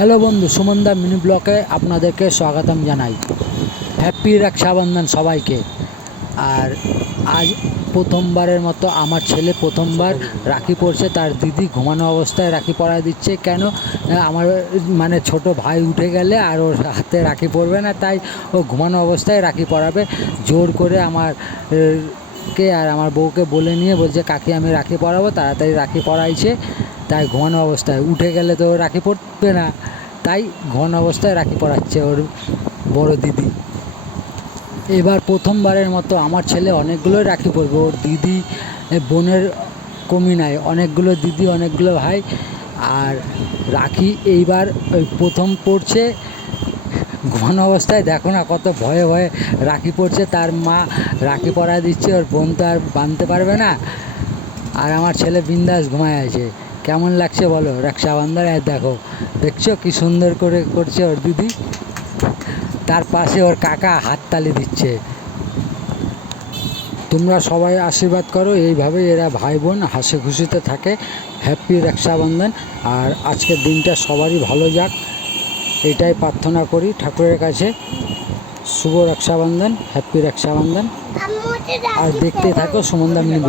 Hello বন্ধু, সুমনদা mini ব্লকে আপনাদেরকে স্বাগতম জানাই। হ্যাপি রক্ষাবন্ধন সবাইকে। আর আজ প্রথমবারের মতো আমার ছেলে প্রথমবার রাখি পড়ছে। তার দিদি ঘুমানো অবস্থায় রাখি পরায় দিচ্ছে। কেন? আমার মানে ছোট ভাই উঠে গেলে আর ওর হাতে রাখি পরবে না, তাই ও ঘুমানো অবস্থায় রাখি পরাবে। জোর করে আমার কে আর আমার বউকে বলে নিয়ে বলছে, কাকি আমি রাখি পরাবো, তাড়াতাড়ি রাখি পরাইছে। তাই ঘুমানো অবস্থায়, উঠে গেলে তো রাখি পরবে না, তাই ঘন অবস্থায় রাখি পরাচ্ছে ওর বড় দিদি। এবার প্রথমবারের মতো আমার ছেলে অনেকগুলোই রাখি পরবে। ওর দিদি বোনের কমি নাই, অনেকগুলো দিদি, অনেকগুলো ভাই। আর রাখি এইবার ওই প্রথম পড়ছে ঘুমানো অবস্থায়। দেখো না কত ভয়ে ভয়ে রাখি পড়ছে। তার মা রাখি পরায় দিচ্ছে, ওর বোন তো আর বাঁধতে পারবে না। আর আমার ছেলে বিন্দাস ঘুমায় আছে। কেমন লাগছে বলো রক্ষাবন্ধন? দেখো, দেখছো কি সুন্দর করে করছে ওর দিদি। তার পাশে ওর কাকা হাততালি দিচ্ছে। তোমরা সবাই আশীর্বাদ করো, এইভাবে এরা ভাই বোন হাসি খুশিতে থাকে। হ্যাপি রক্ষাবন্ধন। আর আজকের দিনটা সবারই ভালো যাক, এটাই প্রার্থনা করি ঠাকুরের কাছে। শুভ রক্ষাবন্ধন, হ্যাপি রক্ষাবন্ধন। আর দেখতে থাকো সুমনদা মিনি ব্লগ।